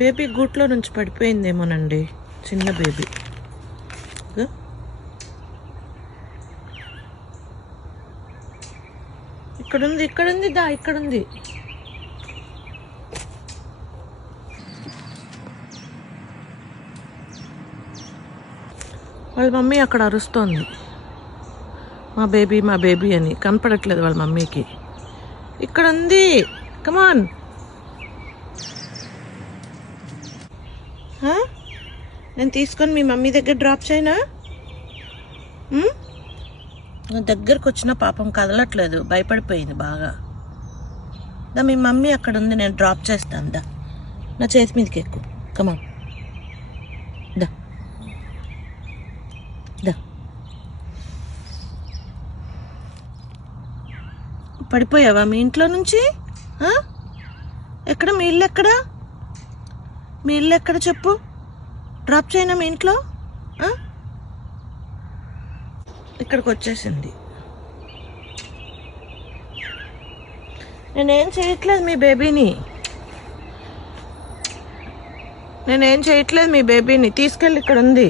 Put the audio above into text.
Baby గూట్లో నుంచి పడిపోయిందేమోనండి, చిన్న బేబీ. ఇక్కడుంది, ఇక్కడుంది. వాళ్ళ మమ్మీ అక్కడ అరుస్తోంది, మా బేబీ అని. కనపడట్లేదు వాళ్ళ మమ్మీకి. ఇక్కడ ఉంది, కమాన్. నేను తీసుకొని మీ మమ్మీ దగ్గర డ్రాప్ చేయనా? దగ్గరకు వచ్చిన పాపం కదలట్లేదు, భయపడిపోయింది బాగా. మీ మమ్మీ అక్కడ ఉంది, నేను డ్రాప్ చేస్తాను. దా, నా చేతి మీదకి ఎక్కువ. కమాన్, దా. పడిపోయావా మీ ఇంట్లో నుంచి? ఎక్కడ మీ ఇల్లు? ఎక్కడ చెప్పు, డ్రాప్ చేయనా మీ ఇంట్లో? ఇక్కడికి వచ్చేసింది. నేనేం చేయట్లేదు మీ బేబీని, తీసుకెళ్ళి, ఇక్కడ ఉంది.